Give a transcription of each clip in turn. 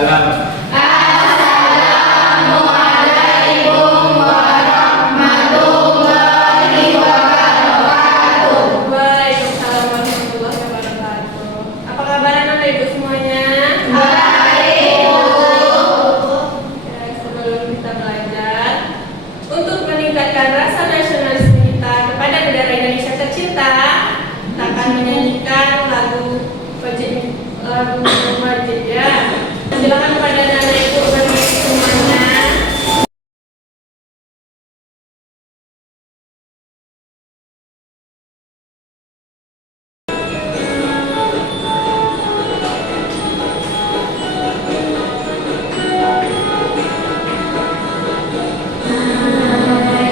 Waalaikumsalam. Assalamualaikum warahmatullahi wabarakatuh. Waalaikumsalam warahmatullahi wabarakatuh. Apa kabar anak ibu semuanya? Baik, Bu. Ya, sebelum kita belajar, untuk meningkatkan rasa nasionalisme kita kepada negara Indonesia tercinta, kita akan menyanyikan lagu wajib ya. Silakan kepada anak ibu berdiri semuanya.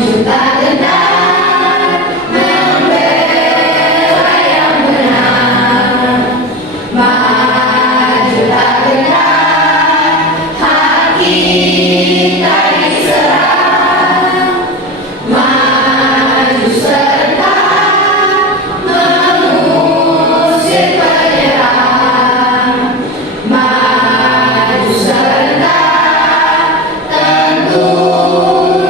Juta gentar membela yang benar, majulah gentar hati kita diserang, maju serentak mengusir penyerang, maju serentak tentu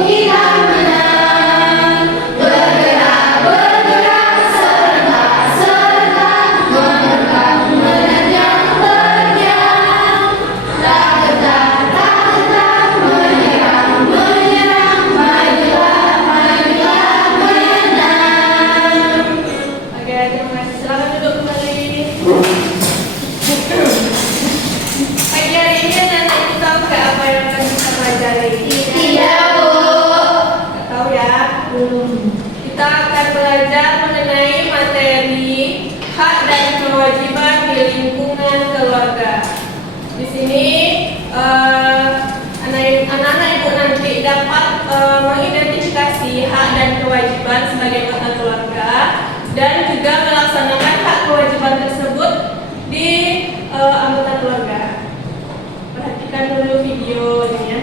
kita menang, bergerak serentak menerkam menerjang terjang, tak gentar menyerang majulah menang. Oke, terima kasih. Silakan duduk kembali. Pagi hari ini anak ibu tahu nggak apa yang akan kita pelajari? Tidak, Bu. Nggak tahu ya? Belum. Kita akan belajar mengenai materi hak dan kewajiban di lingkungan keluarga. Di sini anak-anak ibu nanti dapat mengidentifikasi hak dan kewajiban sebagai anggota keluarga dan juga melaksanakan hak kewajiban tersebut di anggota keluarga. Perhatikan dulu videonya.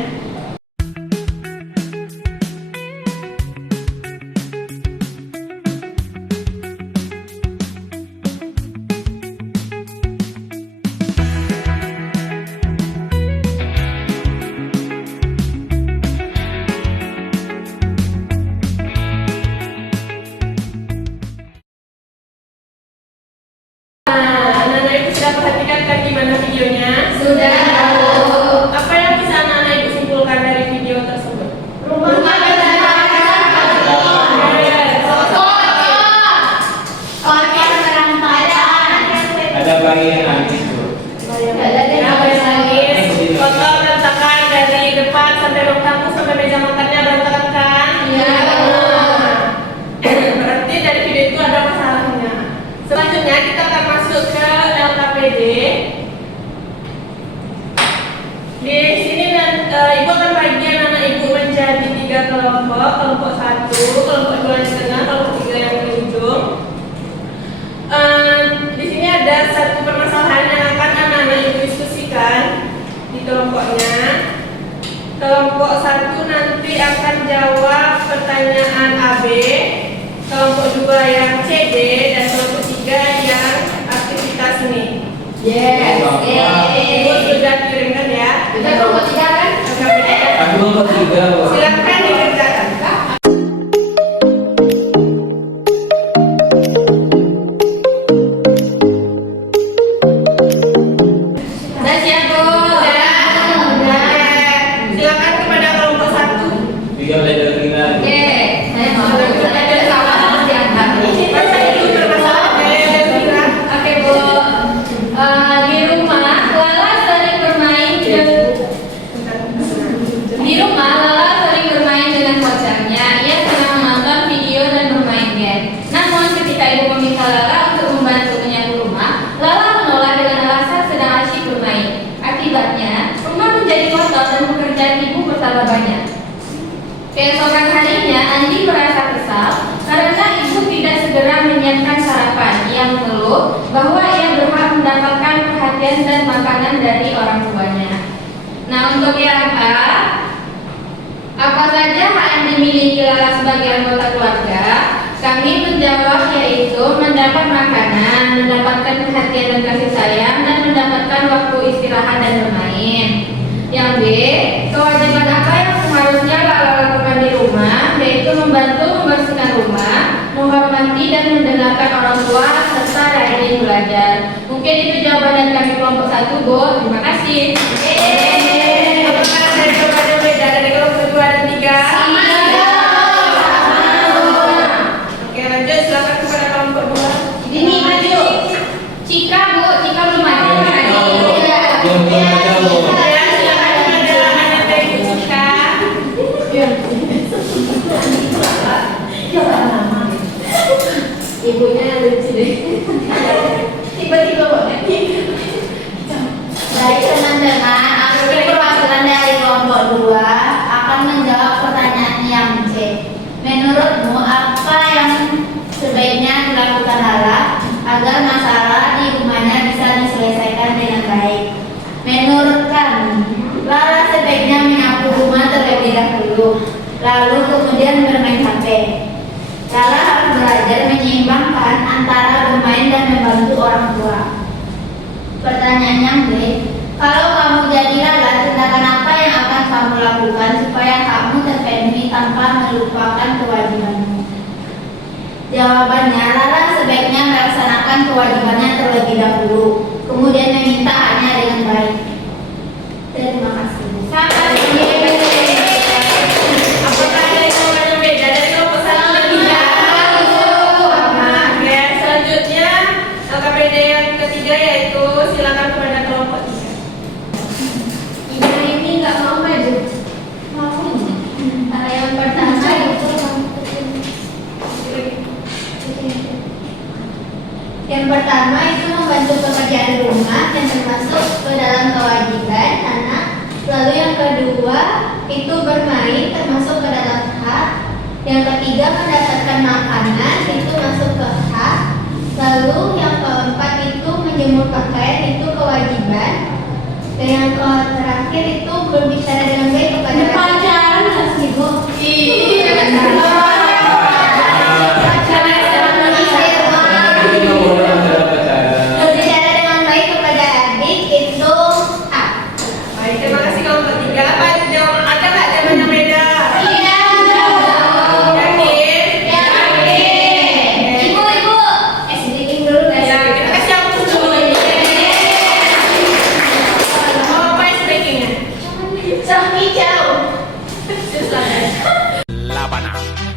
Anak-anak ibu sudah perhatikan kan gimana videonya? Sudah, Bu. Apa yang bisa anak-anak ibu simpulkan dari video tersebut? Rumah Ada bayi yang nangis, Bu. Foto berantakan dari depan sampai ruang tamu sampai meja makannya berantakan kan? Iya. Berarti dari video itu ada masalahnya. Selanjutnya kita akan masuk ke LKPD. Di sini ibu akan bagi anak ibu menjadi 3 kelompok. Kelompok 1, kelompok 2 di tengah, kelompok 3 yang di ujung. Di sini ada satu permasalahan yang akan anak-anak ibu diskusikan di kelompoknya. Kelompok 1 nanti akan jawab pertanyaan AB, kelompok 2 yang CD, dan kelompok 3 yang aktivitas ini. Yes. Ibu sudah kirimkan ya. Kita kelompok 3 kan? Aku nomor 3, Bu. Silakan dikerjakan. Sudah siap, Bu. Silakan kepada kelompok 1. Dia belajar kita. Oke, saya mau belajar sama diangkat. Baca dulu permasalahannya. Oke, Bu. Di rumah Lala sering bermain dengan pacarnya. Ia senang menonton video dan bermain game. Namun ketika ibu meminta Lala untuk membantu menyapu rumah, Lala menolak dengan alasan sedang asyik bermain. Akibatnya, rumah menjadi kotor dan pekerjaan ibu bertambah banyak. Keesokan harinya, Andi merasa kesal karena ibu tidak segera menyiapkan sarapan. Ia mengeluh bahwa ia berhak mendapatkan perhatian dan makanan dari orang tuanya. Nah, untuk yang apa saja hak yang dimiliki Lala sebagai anggota keluarga? Kami menjawab yaitu mendapat makanan, mendapatkan perhatian dan kasih sayang, dan mendapatkan waktu istirahat dan bermain. Yang B, kewajiban apa yang seharusnya Lala lakukan di rumah, yaitu membantu membersihkan rumah, menghormati dan mendengarkan orang tua, serta rajin belajar. Mungkin itu jawaban dari kami kelompok 1, Bu. Terima kasih. Apakah ada jawaban yang beda dari kelompok 2 dan 3? Oke, lanjut silakan kepada kelompok 2. Ini maju. Cika, Bu. Cika belum maju. Belum ada, Bu. Ya, silakan kepada anak dari Bu Cika. Ibunya lucu deh. Tiba-tiba Baik teman-teman, aku perwakilan dari kelompok 2 akan menjawab pertanyaan yang C. Menurutmu apa yang sebaiknya dilakukan Lala agar masalah di rumahnya bisa diselesaikan dengan baik? Menurut kami, Lala sebaiknya menyapu rumah terlebih dahulu, lalu kemudian bermain HP. Lala harus belajar menyeimbangkan antara bermain dan membantu orang tua. Pertanyaan yang B, kalau kamu jadi Lala, tindakan apa yang akan kamu lakukan supaya kamu terpenuhi tanpa melupakan kewajibanmu? Jawabannya, Lala sebaiknya melaksanakan kewajibannya terlebih dahulu, kemudian meminta hanya dengan baik. Terima kasih. apakah ada jawaban yang beda dari kelompok 1 dan 3? Oke, selanjutnya LKPD yang ketiga yaitu silakan kepada kelompok 3. Ibu ini nggak mau maju. Yang pertama itu membantu pekerjaan rumah yang termasuk ke dalam kewajiban anak. Lalu yang kedua itu bermain termasuk ke dalam hak. Yang ketiga mendapatkan makanan itu masuk ke hak. Lalu yang keempat itu menjemur pakaian itu kewajiban. Dan yang terakhir itu berbicara dengan baik kepada pacaran harus ibu. Iya. Itu boleh ada pacaran. Berbicara dengan baik kepada adik itu A. Baik, terima kasih kelompok 3. Apa ada nggak jawaban yang beda? Iya. Yakin? Ibu, sedikit dulu guys. Ya, kita kasih waktu dulu. Mau apa ice breakingnya? Sama hijau. Silakan. La banana.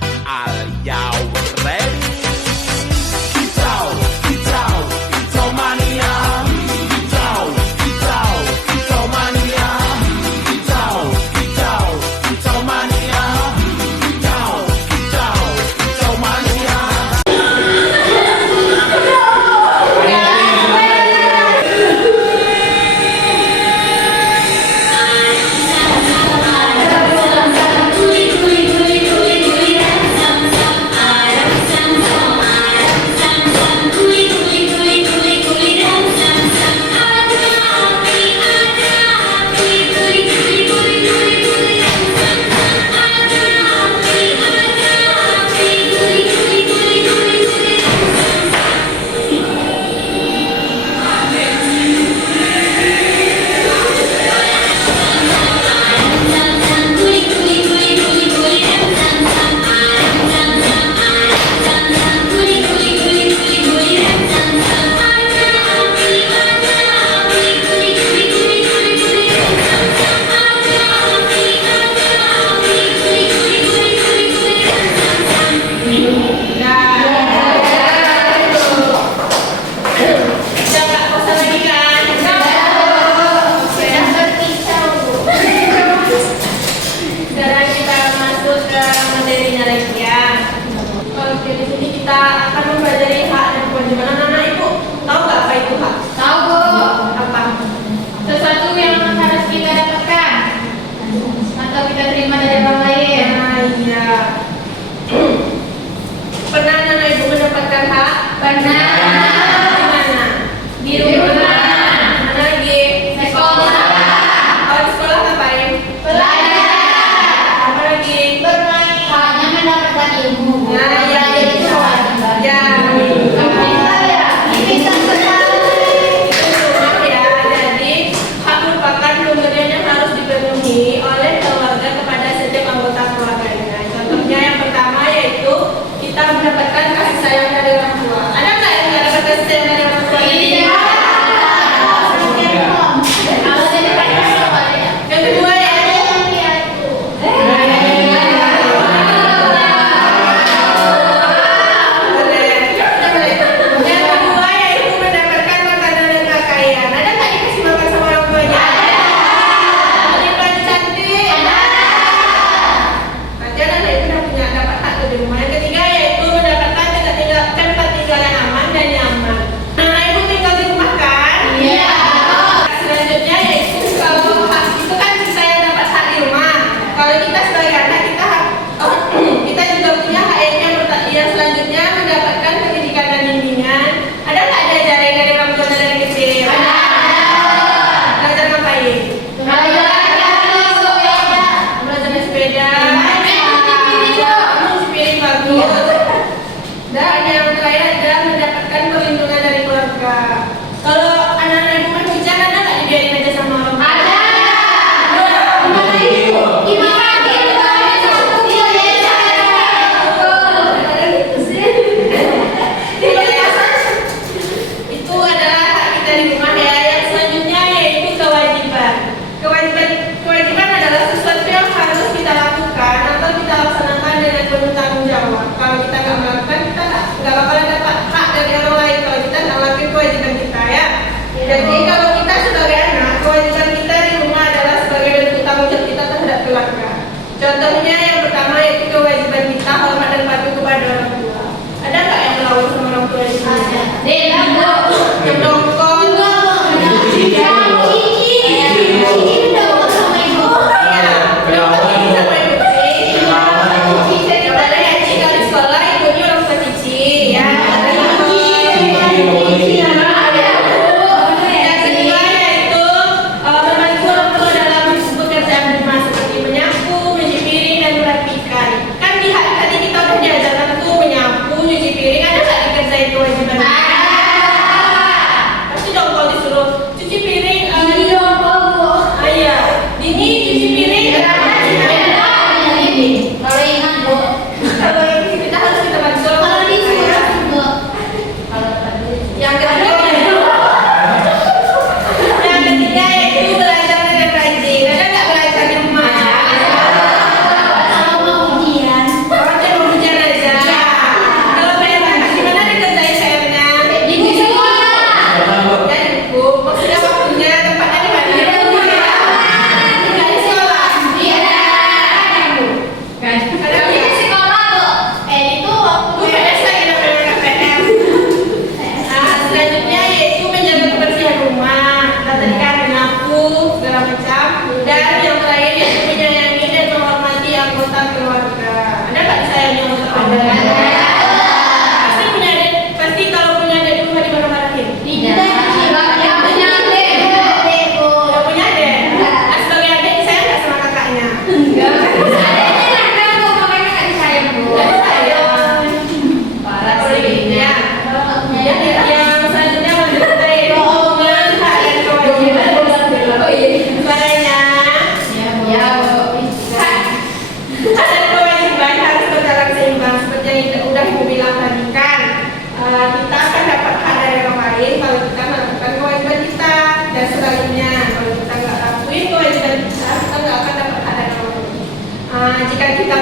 kita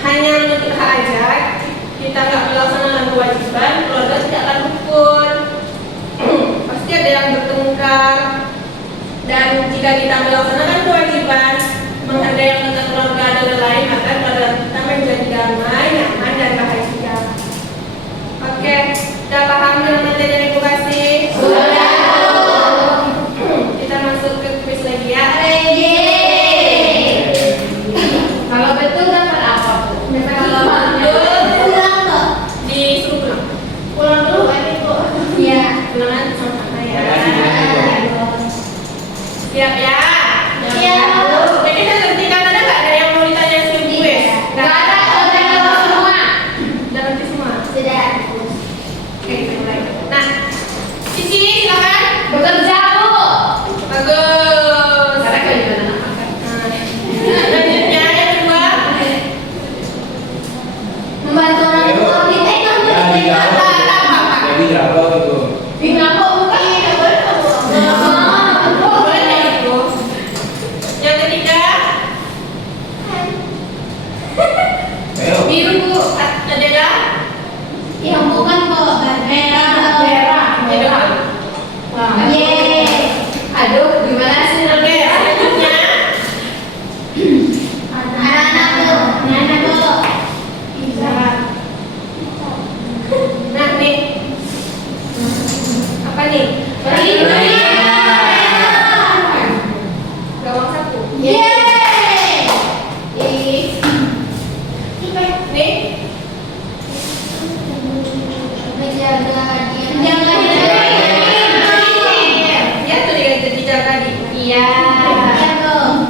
hanya menuntut hak aja, kita nggak melaksanakan kewajiban, keluarga tidak akan rukun. Pasti ada yang bertengkar. Dan jika kita melaksanakan kewajiban, menghargai anggota keluarga dan lain, maka keluarga kita menjadi damai, nyaman, dan bahagia. Oke, sudah paham dengan materi yang Ibu kasih? Sudah. Kita masuk ke kuis lagi ya. Kalau betul dapat apa, Bu? Kalau betul, Pulang kok. disuruh pulang. Pulang dulu kan Ibu? Iya. Pulangan sama-sama ya. Terima kasih. Siap ya? Iya. Jadi saya hentikan, ada nggak ada yang mau ditanya sebelum kuis? Nggak ada, udah ngerti semua. Udah ngerti semua? Sudah. Oke, kita mulai. Nah, Cici silakan. Bekerja, Bu. Bagus. Sekarang kalau di mana makan? Nah, selanjutnya yang kedua. Membantu orang tua kita itu Yang dijawab, jadi berapa itu? Kenapa bukan? Boleh ya Ibu? Yang ketiga. Ayo. Biru, Bu. Ada? yang bukan kok merah. Merah. Wah. Yeay. Aduh, gimana sih? Oke, selanjutnya. Anak-anak tuh, anak tuh. Nah, nih. Apa nih? Gawang satu. Yeay. Nih. Menjaga dia. Ya, tuh dijaga di. Iya. Iya tuh.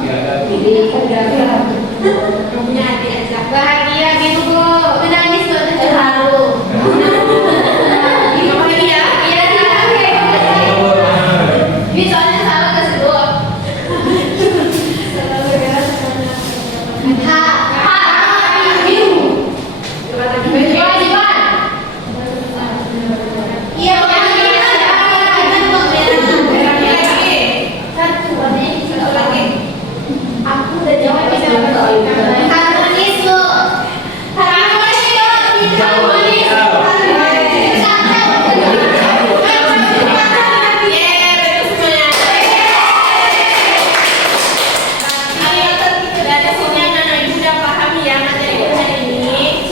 Punya adik aja. Bahagia gitu, Bu. Menangis tuh terharu. Kamu lagi ya? Iya, ini soalnya salah ke situ. Biru. Coba lagi baju. Kewajiban. Iya, kan kok merah. Lagi. Satu Satu lagi. Aku udah jawab bisa harmonis Bu. Harmonis Bu. Harmonis. Betul semuanya. Dari sini anak-anak ibu udah paham ya materi kita hari ini.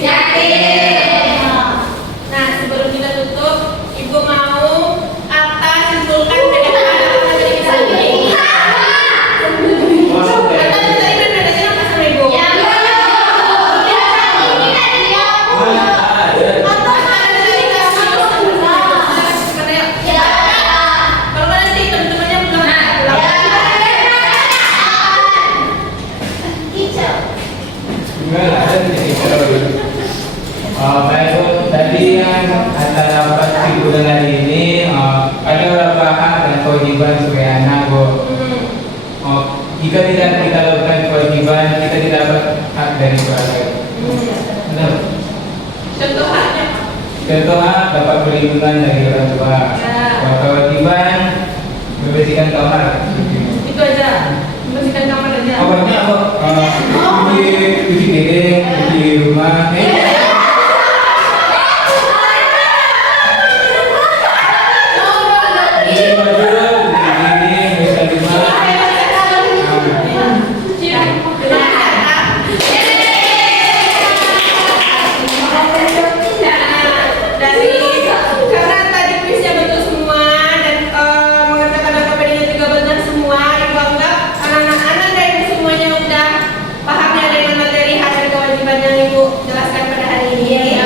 Yakin? Nah, sebelum kita tutup, ibu mau Atta simpulkan dari apa materi kita hari ini. Masuk ya. Atta tadi kan ada apa sama ibu? Kalau nanti teman-temannya pulang. Enggak ada di sini. Baik Bu, tadi yang antara dapat Ibu dengan hari ini ada beberapa hak dan kewajiban sebagai anak Bu. Jika tidak kita lakukan kewajiban, kita tidak dapat hak dari keluarga. Benar. Contoh haknya apa? Contoh hak dapat perlindungan dari orang tua. Ya. Kalau kewajiban membersihkan kamar. Itu aja. Membersihkan kamar aja. Awalnya apa? Cuci piring, cuci rumah. Cuci baju, cuci piring, bersihkan rumah. Karena tadi kuisnya betul semua dan mengatakan AKPD-nya juga benar semua, ibu anggap anak-anak dari semuanya udah paham ya dengan materi hak dan kewajiban yang ibu jelaskan pada hari ini.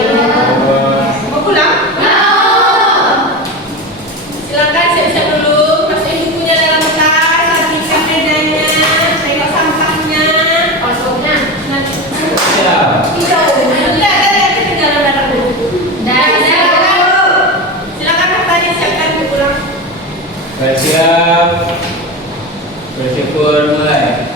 Mau pulang? Silakan siap-siap dulu, masukin bukunya dalam tas, rapikan mejanya, tengok sampahnya. Kosongnya. Ya. Enggak, kan ketinggalan barang dulu. Silakan tadi siapkan buku pulang. Siap. Bersyukur mulai.